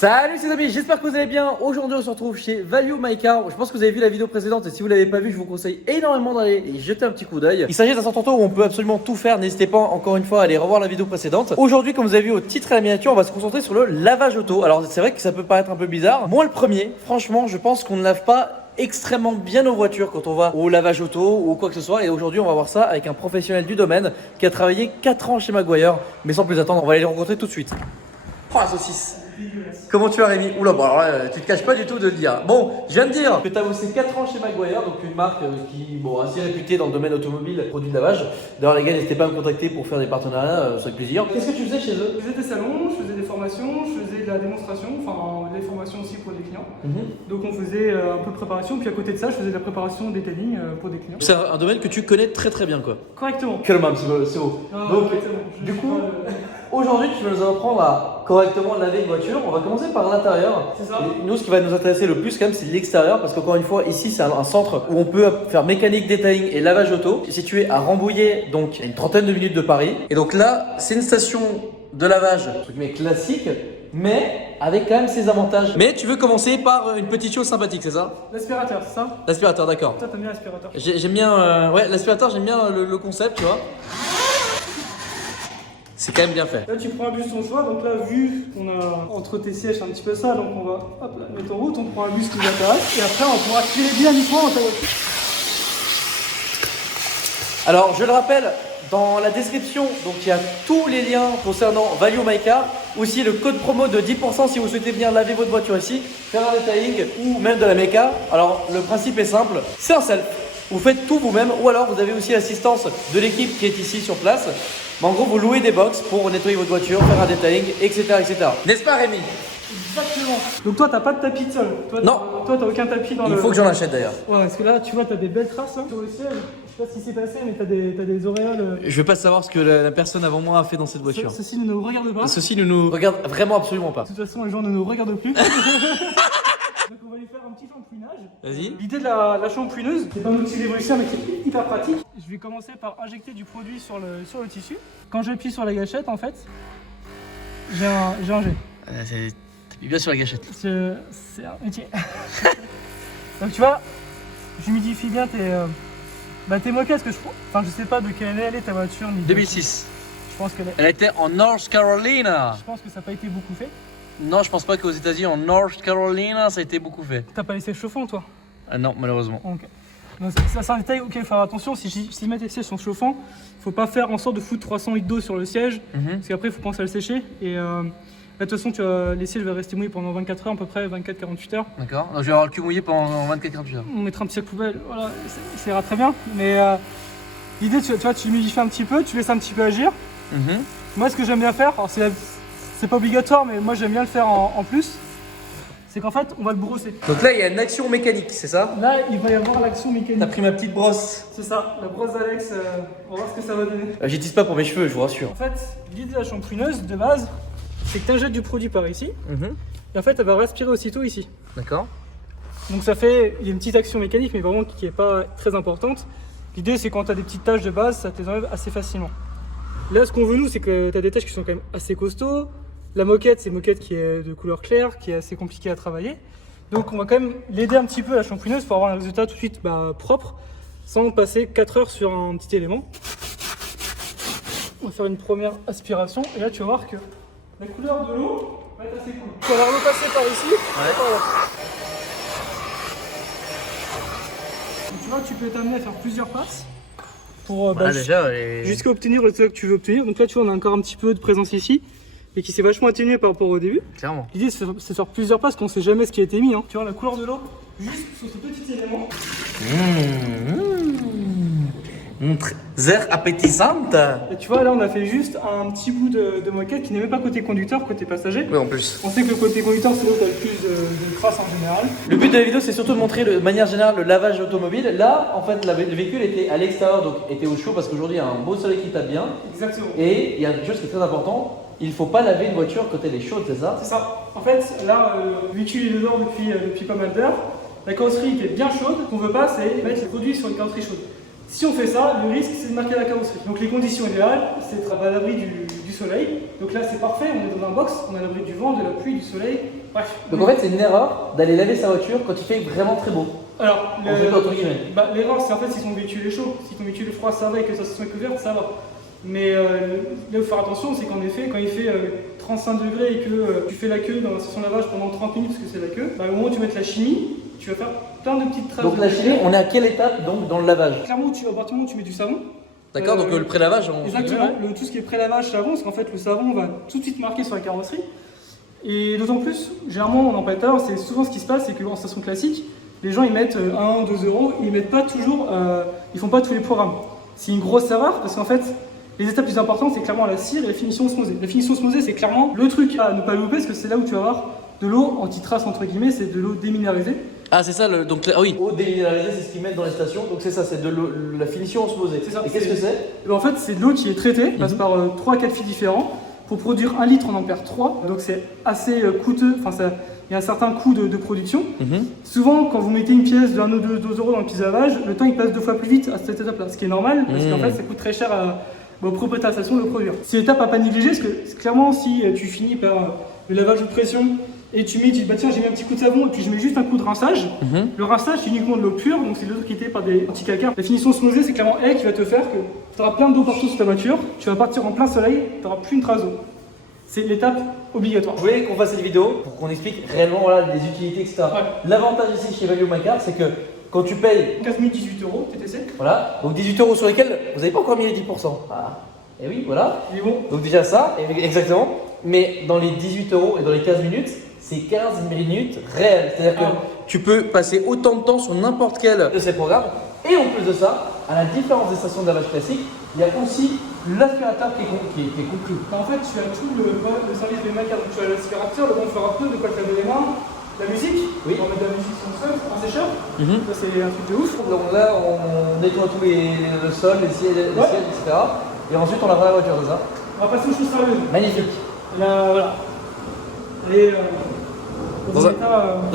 Salut les amis, j'espère que vous allez bien. Aujourd'hui on se retrouve chez Value My Car. Je pense que vous avez vu la vidéo précédente et si vous l'avez pas vu, je vous conseille énormément d'aller y jeter un petit coup d'œil. Il s'agit d'un centre auto où on peut absolument tout faire. N'hésitez pas encore une fois à aller revoir la vidéo précédente. Aujourd'hui, comme vous avez vu au titre et à la miniature, on va se concentrer sur le lavage auto. Alors c'est vrai que ça peut paraître un peu bizarre. Moi le premier, franchement, je pense qu'on ne lave pas extrêmement bien nos voitures quand on va au lavage auto ou quoi que ce soit. Et aujourd'hui on va voir ça avec un professionnel du domaine qui a travaillé 4 ans chez Maguire. Mais sans plus attendre, on va aller les rencontrer tout de suite. Oh la saucisse. Comment tu vas Rémi? Oula, bon alors là, tu te caches pas du tout de le dire. Bon, je viens de dire que tu as bossé 4 ans chez Maguire, donc une marque qui est assez réputée dans le domaine automobile, produits de lavage. D'ailleurs les gars, n'hésitez pas à me contacter pour faire des partenariats, ça fait plaisir. Qu'est-ce que tu faisais chez eux? Je faisais des salons, je faisais des formations, je faisais de la démonstration, enfin des formations aussi pour des clients. Donc on faisait un peu de préparation, puis à côté de ça, je faisais de la préparation detailing pour des clients. C'est un domaine que tu connais très très bien quoi. Correctement. Quel même, c'est beau. Donc, du coup, aujourd'hui tu vas nous apprendre à correctement laver une voiture. On va commencer par l'intérieur. C'est ça. Et nous, ce qui va nous intéresser le plus quand même, c'est l'extérieur, parce qu'encore une fois, ici c'est un centre où on peut faire mécanique, detailing et lavage auto, situé à Rambouillet, donc à une trentaine de minutes de Paris. Et donc là, c'est une station de lavage, truc mais classique, mais avec quand même ses avantages. Mais tu veux commencer par une petite chose sympathique, c'est ça? L'aspirateur, c'est ça? L'aspirateur, d'accord. Toi, t'aimes bien l'aspirateur? J'aime bien, ouais, l'aspirateur, j'aime bien le concept, tu vois. C'est quand même bien fait. Là, tu prends un bus ton choix. Donc là, vu qu'on a entre tes sièges un petit peu ça, donc on va hop, là, mettre en route. On prend un bus qui nous intéresse. Et après, on pourra tirer bien uniquement dans ta voiture. Alors, je le rappelle, dans la description, donc il y a tous les liens concernant Value My Car, aussi le code promo de 10% si vous souhaitez venir laver votre voiture ici, faire un detailing ou même de la méca. Alors, le principe est simple, c'est un self. Vous faites tout vous-même ou alors vous avez aussi l'assistance de l'équipe qui est ici sur place. Mais en gros, vous louez des box pour nettoyer votre voiture, faire un detailing, etc. etc. N'est-ce pas Rémi? Exactement. Donc toi, t'as pas de tapis de sol. Toi, Non. Toi, t'as aucun tapis dans le... Il faut que j'en achète d'ailleurs. Ouais, parce que là, tu vois, t'as des belles traces hein, sur le siège. Je sais pas ce qui s'est passé, mais t'as des auréoles. Je veux pas savoir ce que la personne avant moi a fait dans cette voiture. Ceci ne nous regarde pas. Ceci ne nous regarde vraiment absolument pas. De toute façon, les gens ne nous regardent plus. Donc on va lui faire un petit shampouinage. Vas-y. L'idée de la shampouineuse, c'est un outil révolutionnaire mais qui est hyper pratique. Je vais commencer par injecter du produit sur le tissu. Quand j'appuie sur la gâchette, en fait, j'ai un jet. T'appuies bien sur la gâchette. C'est un métier. Donc tu vois, j'humidifie bien tes moquettes, parce que je sais pas de quelle année elle est ta voiture. Ni 2006. Je pense qu'elle est... Elle était en North Carolina. Je pense que ça n'a pas été beaucoup fait. Non, je pense pas qu'aux États-Unis, en North Carolina, ça a été beaucoup fait. T'as pas laissé le chauffant, toi? Non, malheureusement. Ok. Donc, ça c'est un détail auquel il faut faire attention. Si tes sièges sont chauffants, il faut pas faire en sorte de foutre 300 litres d'eau sur le siège, parce qu'après il faut penser à le sécher. Et là, de toute façon, les sièges vont rester mouillés pendant 24 heures, à peu près 24-48 heures. D'accord. Donc je vais avoir le cul mouillé pendant 24 heures. On mettra un petit sac poubelle, voilà, ça ira très bien. Mais l'idée, tu vois, tu humidifies un petit peu, tu laisses un petit peu agir. Moi, ce que j'aime bien faire, alors c'est pas obligatoire, mais moi j'aime bien le faire en plus, c'est qu'en fait, on va le brosser. Donc là, il y a une action mécanique, c'est ça? Là, il va y avoir l'action mécanique. T'as pris ma petite brosse. C'est ça, la brosse d'Alex, on va voir ce que ça va donner. J'utilise pas pour mes cheveux, je vous rassure. En fait, l'idée de la shampouineuse, de base, c'est que tu injectes du produit par ici, et en fait, elle va respirer aussitôt ici. D'accord. Donc ça fait, il y a une petite action mécanique, mais vraiment qui n'est pas très importante. L'idée, c'est quand tu as des petites taches de base, ça te les enlève assez facilement. Là, ce qu'on veut, nous, c'est que tu as des taches qui sont quand même assez costauds. La moquette, c'est une moquette qui est de couleur claire, qui est assez compliquée à travailler. Donc, on va quand même l'aider un petit peu, la shampouineuse, pour avoir un résultat tout de suite propre, sans passer 4 heures sur un petit élément. On va faire une première aspiration, et là, tu vas voir que la couleur de l'eau va être assez cool. On va la repasser par ici, et par là. Donc, tu vois, tu peux t'amener à faire plusieurs passes. Pour jusqu'à obtenir le résultat que tu veux obtenir. Donc là, tu vois, on a encore un petit peu de présence ici, et qui s'est vachement atténué par rapport au début. Clairement. L'idée, c'est de faire plusieurs passes, qu'on ne sait jamais ce qui a été mis. Hein. Tu vois, la couleur de l'eau, juste sur ce petit élément. Très appétissante. Et tu vois, là, on a fait juste un petit bout de moquette qui n'est même pas côté conducteur, côté passager. Oui, en plus. On sait que le côté conducteur, c'est là où tu as le plus de traces en général. Le but de la vidéo, c'est surtout de montrer de manière générale le lavage automobile. Là, en fait, le véhicule était à l'extérieur, donc était au chaud parce qu'aujourd'hui, il y a un beau soleil qui tape bien. Exactement. Et il y a quelque chose qui est très important. Il ne faut pas laver une voiture quand elle est chaude, c'est ça? C'est ça. En fait, là, le véhicule est dedans depuis pas mal d'heures. La carrosserie est bien chaude. Ce qu'on veut pas, c'est mettre le produit sur une carrosserie chaude. Si on fait ça, le risque, c'est de marquer la carrosserie. Donc les conditions idéales, c'est d'être à l'abri du soleil. Donc là c'est parfait, on est dans un box, on a l'abri du vent, de la pluie, du soleil, bref. Donc en fait, c'est une erreur d'aller laver sa voiture quand il fait vraiment très beau. Alors, On fait pas entre guillemets. l'erreur c'est en fait si ton véhicule est chaud, si ton véhicule est froid ça va et que sa station est couverte, ça va. Mais là où il faut faire attention, c'est qu'en effet, quand il fait 35 degrés et que tu fais la queue dans la station de lavage pendant 30 minutes parce que c'est la queue, au moment où tu mets la chimie, tu vas faire plein de petites traces. Donc la chimie, on est à quelle étape donc dans le lavage? Clairement, à partir du moment où tu mets du savon. D'accord, donc le pré-lavage, on Exactement, tout ce qui est pré-lavage savon, parce qu'en fait le savon va tout de suite marquer sur la carrosserie. Et d'autant plus, généralement, on en parlait tout à l'heure, c'est souvent ce qui se passe, c'est qu'en station classique, les gens ils mettent 1, 2 euros, ils mettent pas toujours, ils font pas tous les programmes. C'est une grosse erreur parce qu'en fait, les étapes les plus importantes, c'est clairement la cire et la finition osmosée. La finition osmosée, c'est clairement le truc à ne pas louper parce que c'est là où tu vas avoir de l'eau anti-trace entre guillemets, c'est de l'eau déminéralisée. Ah, c'est ça, donc oui. Eau déminéralisée, c'est ce qu'ils mettent dans les stations, donc c'est ça, c'est de la finition osmosée. C'est ça. Et qu'est-ce que c'est? En fait, c'est de l'eau qui est traitée, passe par 3 à 4 filtres différents. Pour produire 1 litre, on en perd 3, donc c'est assez coûteux, il y a un certain coût de production. Souvent, quand vous mettez une pièce de 1 ou 2 euros dans le pièce de lavage, le temps il passe 2 fois plus vite à cette étape-là, ce qui est normal, parce qu'en fait ça coûte très cher aux propriétaires de station de le produire. C'est une étape à pas négliger, parce que clairement, si tu finis par le lavage de pression, et tu dis bah tiens j'ai mis un petit coup de savon et puis je mets juste un coup de rinçage. Le rinçage c'est uniquement de l'eau pure, donc c'est de l'eau qui était par des anti-calcaires. La finition osmosée c'est clairement elle qui va te faire que tu auras plein d'eau partout sur ta voiture, tu vas partir en plein soleil, tu n'auras plus une trace d'eau. C'est l'étape obligatoire. Je voulais qu'on fasse cette vidéo pour qu'on explique réellement les utilités, etc. Ouais. L'avantage ici chez Valeo MyCar, c'est que quand tu payes 15 18 euros TTC. voilà, donc 18 euros sur lesquels vous n'avez pas encore mis les 10%. Ah. Et oui, voilà. Mais bon. Donc déjà ça, exactement. Mais dans les 18 euros et dans les 15 minutes, c'est 15 minutes réelles. C'est-à-dire que tu peux passer autant de temps sur n'importe quel de ces programmes. Et en plus de ça, à la différence des stations de lavage classiques, il y a aussi l'aspirateur qui est compris. En fait, tu as tout le service de MyCar. Tu as l'aspirateur, le gonfleur à pneus, de quoi te laver les mains, la musique. Oui. On va mettre de la musique si on souhaite, un sécheur. Ça, c'est un truc de ouf. Donc là, on nettoie tout le sol, les sièges, etc. Et ensuite, on lavera la voiture, c'est ça? On va passer aux choses sérieuses. Magnifique. Et là, voilà. Elle est dans un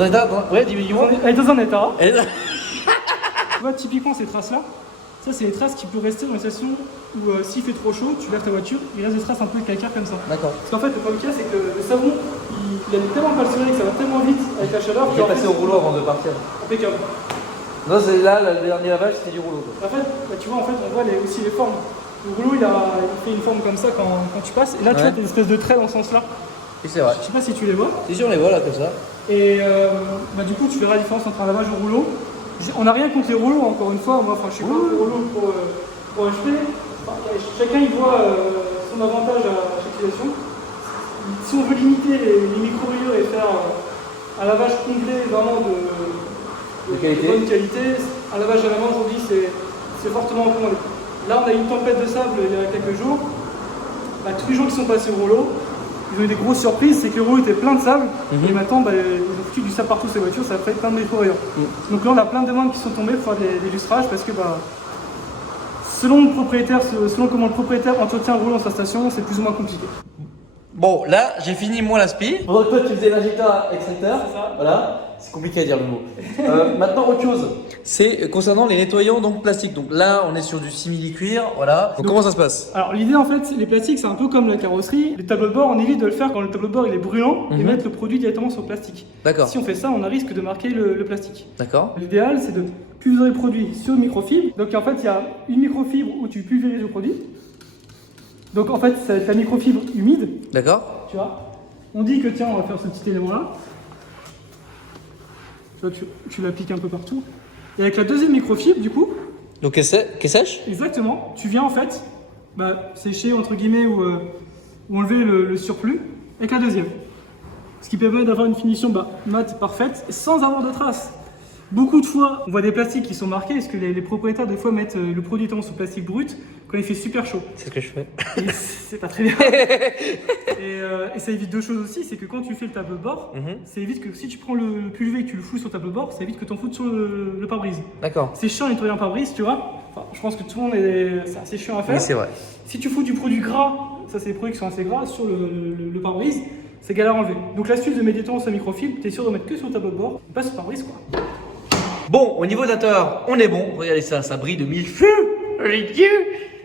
état. Ouais, dis-moi. Elle est dans un état. Tu vois, typiquement, ces traces-là, ça, c'est les traces qui peuvent rester dans les stations où s'il fait trop chaud, tu lèves ta voiture, il reste des traces un peu de calcaire comme ça. D'accord. Parce qu'en fait, le problème qu'il y a, c'est que le savon, il a tellement pas le soleil que ça va tellement vite avec la chaleur. J'ai passé au rouleau avant de partir. Impeccable. Non, c'est là, le dernier lavage, c'était du rouleau. En fait, tu vois, on voit aussi les formes. Le rouleau, il fait une forme comme ça quand tu passes. Et là, tu vois, des espèces de traits dans ce sens-là. Et c'est vrai. Je sais pas si tu les vois. Si, on les voit là, comme ça. Et du coup, tu verras la différence entre un lavage au rouleau. On n'a rien contre les rouleaux, encore une fois. Moi, je suis contre les rouleaux pour HP. Chacun y voit son avantage à chaque situation. Si on veut limiter les micro-rayures et faire un lavage complet vraiment de bonne qualité, un lavage à la main aujourd'hui, c'est fortement recommandé. Là, on a eu une tempête de sable il y a quelques jours. Tous les gens qui sont passés au rouleau, ils ont eu des grosses surprises, c'est que le rouleau était plein de sable, et maintenant ils ont foutu du sable partout sur les voitures, ça a fait plein de micro-rayures. Donc là on a plein de demandes qui sont tombées pour faire des lustrages parce que selon le propriétaire, selon comment le propriétaire entretient le rouleau dans sa station, c'est plus ou moins compliqué. Bon, là, j'ai fini moi l'aspi. Pendant que toi, tu faisais l'injecteur extracteur. C'est ça. Voilà. C'est compliqué à dire le mot. Maintenant, autre chose. C'est concernant les nettoyants donc plastiques. Donc là, on est sur du simili-cuir. Voilà. Donc comment ça se passe? Alors l'idée en fait, les plastiques, c'est un peu comme la carrosserie. Les tableaux de bord, on évite de le faire quand le tableau de bord il est brûlant et mettre le produit directement sur le plastique. D'accord. Si on fait ça, on a risque de marquer le plastique. D'accord. L'idéal, c'est de pulvériser le produit sur microfibre. Donc en fait, il y a une microfibre où tu pulvérises le produit. Donc en fait, c'est la microfibre humide. D'accord. Tu vois, on dit que tiens, on va faire ce petit élément-là. Tu vois, tu l'appliques un peu partout. Et avec la deuxième microfibre, du coup. Donc qu'elle sèche? Exactement. Tu viens en fait sécher entre guillemets ou enlever le surplus avec la deuxième. Ce qui permet d'avoir une finition mate parfaite sans avoir de traces. Beaucoup de fois, on voit des plastiques qui sont marqués parce que les propriétaires des fois mettent le produit sur plastique brut quand il fait super chaud. C'est ce que je fais. Et c'est pas très bien. Et ça évite deux choses aussi, c'est que quand tu fais le tableau de bord, ça évite que si tu prends le pulvé et que tu le fous sur le tableau de bord, ça évite que tu en foutes sur le pare-brise. D'accord. C'est chiant de nettoyer un pare-brise, tu vois. Enfin, je pense que tout le monde c'est assez chiant à faire. Oui, c'est vrai. Si tu fous du produit gras, ça c'est des produits qui sont assez gras, sur le pare-brise, c'est galère à enlever. Donc l'astuce de mettre des sur microfibre, tu es sûr de mettre que sur le tableau de bord, pas sur le pare-brise quoi. Bon, au niveau de l'intérieur, on est bon. Regardez ça, ça brille de mille feux.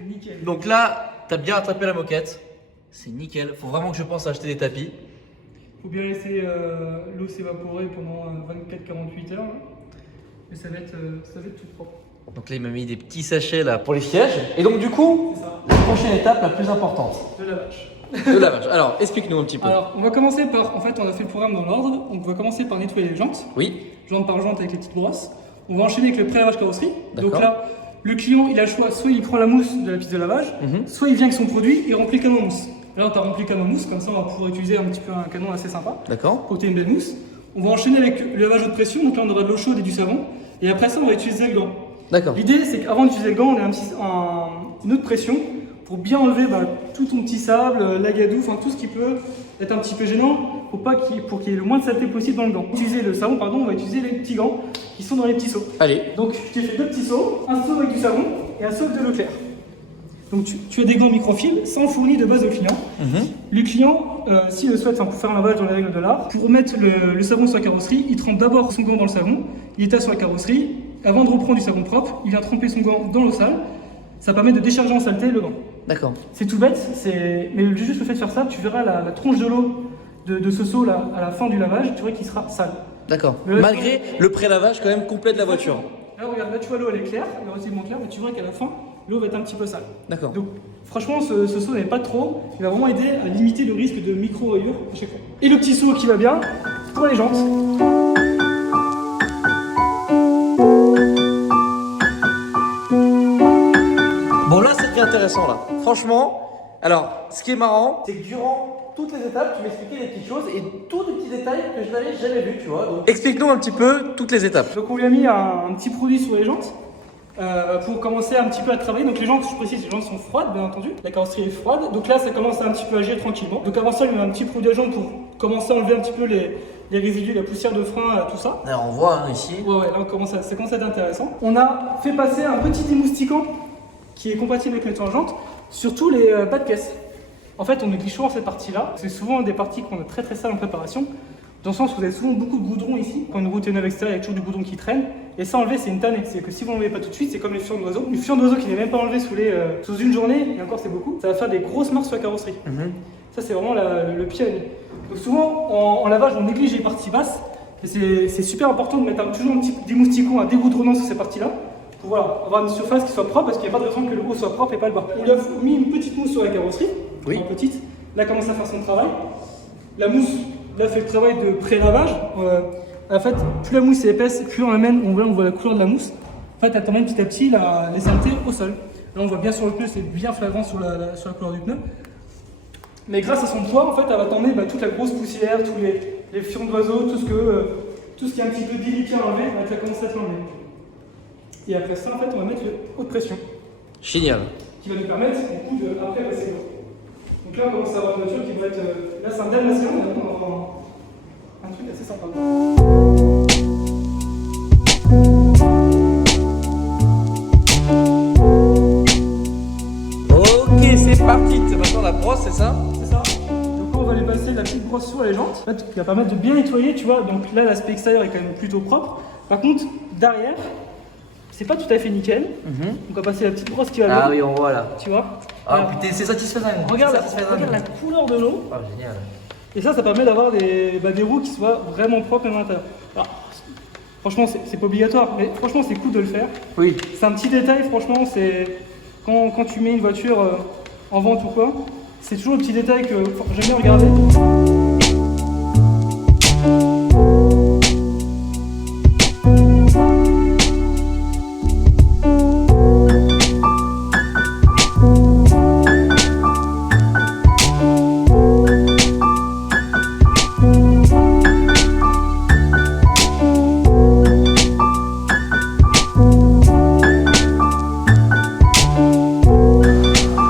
Nickel. Donc là, t'as bien attrapé la moquette. C'est nickel. Faut vraiment que je pense à acheter des tapis. Faut bien laisser l'eau s'évaporer pendant 24-48 heures. Là. Et ça va être tout propre. Donc là, il m'a mis des petits sachets là pour les sièges. Et donc du coup, C'est ça. la prochaine étape la plus importante. De lavage. De lavage. Alors, explique-nous un petit peu. Alors, on va commencer par. En fait, on a fait le programme dans l'ordre. On va commencer par nettoyer les jantes, Oui. jante par jante avec les petites brosses. On va enchaîner avec le pré-lavage carrosserie. D'accord. Donc là, le client, il a le choix. Soit il prend la mousse de la piste de lavage, soit il vient avec son produit et remplit le canon en mousse. Là, tu as rempli le canon en mousse, comme ça, on va pouvoir utiliser un petit peu un canon assez sympa D'accord. pour que tu aies une belle mousse. On va enchaîner avec le lavage haute pression. Donc là, on aura de l'eau chaude et du savon. Et après ça, on va utiliser le gant. D'accord. L'idée, c'est qu'avant d'utiliser le gant, on a une autre pression pour bien enlever tout ton petit sable, la gadoue, enfin tout ce qui peut être un petit peu gênant pour qu'il y ait le moins de saleté possible dans le gant. Utiliser le savon, pardon, on va utiliser les petits gants qui sont dans les petits seaux. Allez. Donc je t'ai fait 2 petits seaux, un seau avec du savon et un seau avec de l'eau claire. Donc tu as des gants microfibres sans fournis de base au client. Le client, s'il le souhaite, pour faire un lavage dans les règles de l'art, pour remettre le savon sur la carrosserie, il trempe d'abord son gant dans le savon, il étale sur la carrosserie, avant de reprendre du savon propre, il vient tremper son gant dans l'eau sale, ça permet de décharger en saleté le gant. D'accord. C'est tout bête, mais juste le fait de faire ça, tu verras la tronche de l'eau de ce seau là à la fin du lavage, tu verras qu'il sera sale. D'accord. Mais Malgré le pré-lavage quand même complet de la voiture. Là, regarde, là tu vois l'eau elle est claire, elle est relativement claire, mais tu vois qu'à la fin, l'eau va être un petit peu sale. D'accord. Donc franchement, ce seau n'est pas trop, il va vraiment aider à limiter le risque de micro-rayures à chaque fois. Et le petit seau qui va bien pour les jantes. Bon là, c'est intéressant là. Franchement, alors, ce qui est marrant, c'est que durant toutes les étapes, tu m'expliquais des petites choses et tous des petits détails que je n'avais jamais vus, tu vois. Donc, explique-nous un petit peu toutes les étapes. Donc on lui a mis un petit produit sur les jantes pour commencer un petit peu à travailler. Donc les jantes, je précise, les jantes sont froides bien entendu. La carrosserie est froide. Donc là ça commence à un petit peu agir tranquillement. Donc avant ça, il met un petit produit à jantes pour commencer à enlever un petit peu les résidus, la poussière de frein, tout ça. Alors, on voit ici. Ouais, là ça commence à être intéressant. On a fait passer un petit démoustiquant qui est compatible avec le nettoyage jantes sur tous les bas de caisse. En fait, on néglige souvent cette partie-là. C'est souvent des parties qu'on a très très sales en préparation. Dans le sens où vous avez souvent beaucoup de goudron ici. Quand une route est neuve extérieure, il y a toujours du goudron qui traîne. Et ça, enlever, c'est une tannée. C'est que si vous ne l'enlevez pas tout de suite, c'est comme les fions d'oiseaux. Une fion d'oiseau qui n'est même pas enlevée sous une journée, et encore c'est beaucoup, ça va faire des grosses marques sur la carrosserie. Ça, c'est vraiment le pire ennemi. Donc souvent, en lavage, on néglige les parties basses. Et c'est super important de mettre toujours un petit démoustiquant, un dégoudronnant sur ces parties-là. Pour avoir une surface qui soit propre, parce qu'il n'y a pas de raison que le haut soit propre et pas le bas. On lui a mis une petite mousse sur la carrosserie. Oui. Une petite. Là, commence à faire son travail. La mousse, là, fait le travail de pré-lavage. En fait, plus la mousse est épaisse, plus on l'amène, on voit la couleur de la mousse. En fait, elle t'emmène petit à petit les saletés au sol. Là, on voit bien sur le pneu, c'est bien flagrant sur la couleur du pneu. Mais grâce à son poids, en fait, elle va t'emmener toute la grosse poussière, tous les fions d'oiseaux, tout ce qui est un petit peu délicat à enlever, elle va commencer à t'enlever. Et après ça, en fait, on va mettre le haute pression. Génial. Qui va nous permettre, du coup, après passer l'eau. Donc là, on commence à avoir une voiture qui va être. Là, c'est un Dalmatien, on va avoir un truc assez sympa. Ok, c'est parti. C'est maintenant la brosse, c'est ça? C'est ça. Donc on va lui passer la petite brosse sur les jantes. En fait, qui va permettre de bien nettoyer, tu vois. Donc là, l'aspect extérieur est quand même plutôt propre. Par contre, derrière, c'est pas tout à fait nickel. Donc on va passer la petite brosse qui va bien. Ah oui, on voit là. Tu vois. Ah putain, c'est satisfaisant. Regarde C'est la couleur de l'eau. Ah, génial. Et ça permet d'avoir des roues qui soient vraiment propres à l'intérieur. Alors, franchement, c'est pas obligatoire, mais franchement, c'est cool de le faire. Oui. C'est un petit détail, franchement, c'est quand tu mets une voiture en vente ou quoi, c'est toujours le petit détail que j'aime bien regarder.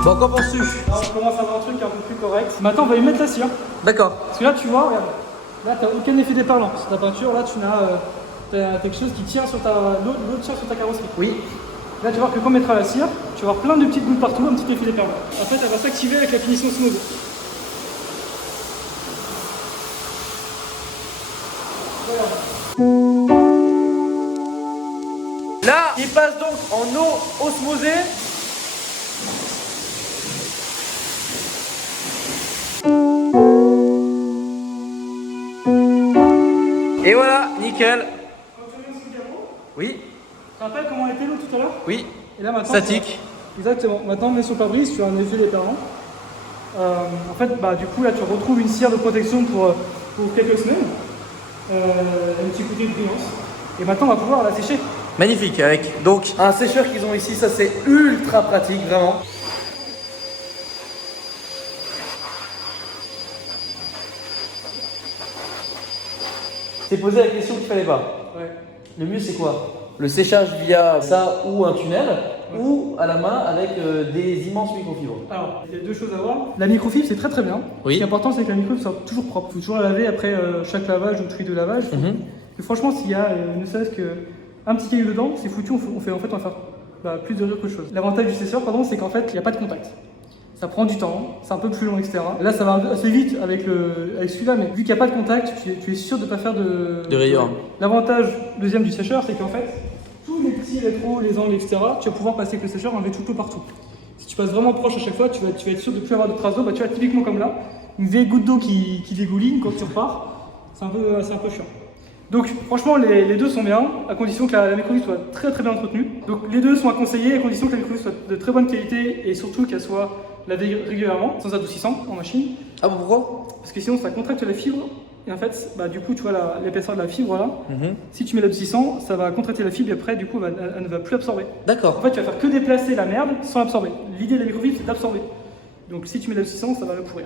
Bon, qu'en penses-tu? Alors, on commence à avoir un truc un peu plus correct. Maintenant, on va y mettre la cire. D'accord. Parce que là, tu vois, regarde, là, tu n'as aucun effet déparlant. Sur ta peinture, là, tu as quelque chose qui tient sur l'eau tient sur ta carrosserie. Oui. Là, tu vas voir que quand on mettra la cire, tu vas avoir plein de petites gouttes partout, un petit effet déparlant. En fait, elle va s'activer avec la finition smooth. Là, il passe donc en eau osmosée. Et voilà, nickel. Quand tu reviens sur le garrot, Oui, tu te rappelles comment était l'eau tout à l'heure? oui. Et là maintenant. Statique. Exactement. Maintenant on est sur le pare-brise, tu as un effet déterrant. En fait, du coup là tu retrouves une cire de protection pour quelques semaines. Un petit côté de brillance. Et maintenant on va pouvoir la sécher. Magnifique, avec donc un sécheur qu'ils ont ici, ça c'est ultra pratique, vraiment. T'es posé la question qu'il fallait pas. Ouais. Le mieux c'est quoi? Le séchage via ça ou un tunnel, ou à la main avec des immenses microfibres. Alors, il y a deux choses à voir. La microfibre, c'est très très bien. Oui. Ce qui est important, c'est que la microfibre soit toujours propre. Il faut toujours la laver après chaque lavage ou tri de lavage. Et franchement, s'il y a ne serait-ce qu'un petit caillou dedans, c'est foutu. On va faire plus de rire que de choses. L'avantage du sécheur, c'est qu'en fait, il n'y a pas de contact. Ça prend du temps, c'est un peu plus long, etc. Là, ça va assez vite avec celui-là, mais vu qu'il n'y a pas de contact, tu es sûr de ne pas faire de rayures. L'avantage deuxième du sécheur, c'est qu'en fait, tous les petits rétros, les angles, etc., tu vas pouvoir passer avec le sécheur et enlever toute l'eau partout. Si tu passes vraiment proche à chaque fois, tu vas être sûr de ne plus avoir de traces d'eau. Tu vois, typiquement comme là, une vieille goutte d'eau qui dégouline quand tu repars, c'est un peu chiant. Donc franchement, les deux sont bien, à condition que la microfibre soit très très bien entretenue. Donc les deux sont à conseiller, à condition que la microfibre soit de très bonne qualité et surtout qu'elle soit lavée régulièrement, sans adoucissant en machine. Ah bon, pourquoi? Parce que sinon ça contracte la fibre. Et en fait, du coup, tu vois l'épaisseur de la fibre là. Si tu mets l'adoucissant, ça va contracter la fibre et après, du coup, elle ne va plus absorber. D'accord. En fait, tu vas faire que déplacer la merde sans absorber. L'idée de la microfibre, c'est d'absorber. Donc, si tu mets l'adoucissant, ça va le pourrir.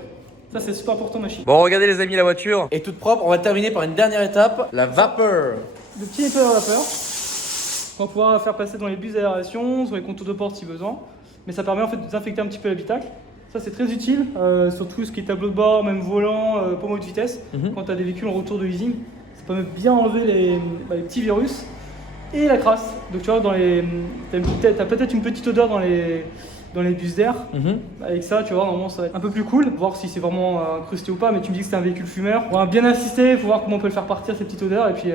Ça, c'est super important, machine. Bon, regardez les amis, la voiture est toute propre. On va terminer par une dernière étape, la vapeur. Le petit nettoyeur à vapeur, on va pouvoir la faire passer dans les bus d'aération, sur les contours de porte si besoin. Mais ça permet en fait de désinfecter un petit peu l'habitacle. Ça c'est très utile, surtout ce qui est tableau de bord, même volant, pommeau de vitesse. Quand tu as des véhicules en retour de leasing, ça permet bien enlever les petits virus et la crasse. Donc tu vois, t'as peut-être une petite odeur dans les bus d'air. Avec ça, tu vois, normalement ça va être un peu plus cool, voir si c'est vraiment incrusté ou pas. Mais tu me dis que c'est un véhicule fumeur. On va bien insister, faut voir comment on peut le faire partir ces petites odeurs et puis.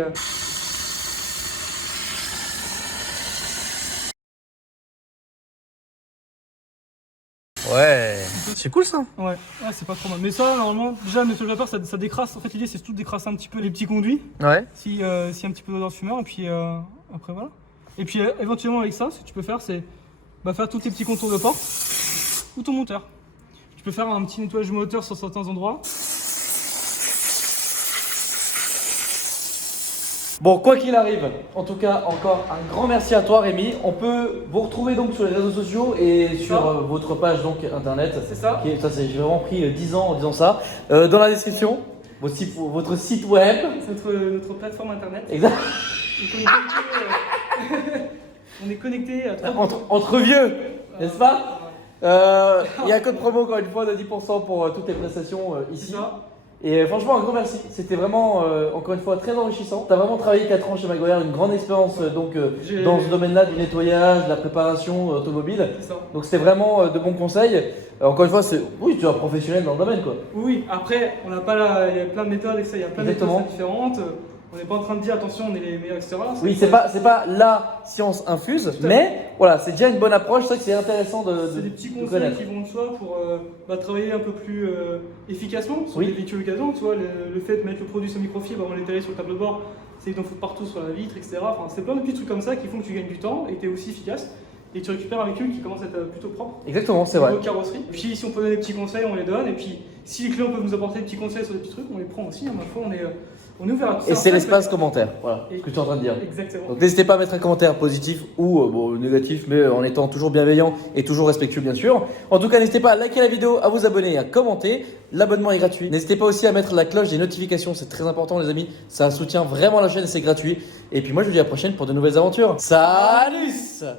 Ouais, c'est cool ça. Ouais, c'est pas trop mal. Mais ça, normalement, déjà, le nettoyage vapeur, ça décrasse. En fait, l'idée, c'est tout de décrasser un petit peu les petits conduits. Ouais. S'il y a un petit peu d'odeur de fumeur, et puis après, voilà. Et puis, éventuellement, avec ça, ce que tu peux faire, c'est faire tous tes petits contours de porte ou ton moteur. Tu peux faire un petit nettoyage moteur sur certains endroits. Bon, quoi qu'il arrive, en tout cas, encore un grand merci à toi Rémi. On peut vous retrouver donc sur les réseaux sociaux et sur votre page donc internet. C'est ça. J'ai vraiment pris 10 ans en disant ça. Dans la description, votre site web. C'est notre plateforme internet. Exact. On est connecté à entre vieux, n'est-ce pas? Il y a un code promo encore une fois de 10% pour toutes les prestations ici. C'est ça. Et franchement, un grand merci. C'était vraiment, encore une fois, très enrichissant. Tu as vraiment travaillé 4 ans chez Maguire, une grande expérience dans ce domaine-là du nettoyage, de la préparation automobile. C'est ça. Donc c'était vraiment de bons conseils. Encore une fois, oui, tu es un professionnel dans le domaine, quoi. Oui, après, il y a plein de méthodes, etc. Il y a plein de méthodes différentes. On n'est pas en train de dire attention, on est les meilleurs, etc. Oui, c'est pas la science infuse, mais voilà, c'est déjà une bonne approche. C'est vrai que c'est intéressant c'est des petits conseils connaître. qui vont de soi pour travailler un peu plus efficacement sur les véhicules occasion. Tu vois, le fait de mettre le produit sur microfibre avant d'étaler sur le tableau de bord, c'est d'en foutre partout sur la vitre, etc. Enfin, c'est plein de petits trucs comme ça qui font que tu gagnes du temps et que tu es aussi efficace. Et tu récupères un véhicule qui commence à être plutôt propre. Exactement, c'est vrai. Carrosserie. Et puis si on peut donner des petits conseils, on les donne. Et puis si les clients peuvent nous apporter des petits conseils sur des petits trucs, on les prend aussi. Ma foi, on est ouvert à tout ça. Et c'est l'espace commentaire, voilà, ce que tu es en train de dire. Exactement. Donc n'hésitez pas à mettre un commentaire positif ou négatif, mais en étant toujours bienveillant et toujours respectueux, bien sûr. En tout cas, n'hésitez pas à liker la vidéo, à vous abonner et à commenter. L'abonnement est gratuit. N'hésitez pas aussi à mettre la cloche des notifications, c'est très important, les amis. Ça soutient vraiment la chaîne et c'est gratuit. Et puis moi, je vous dis à la prochaine pour de nouvelles aventures. Salut!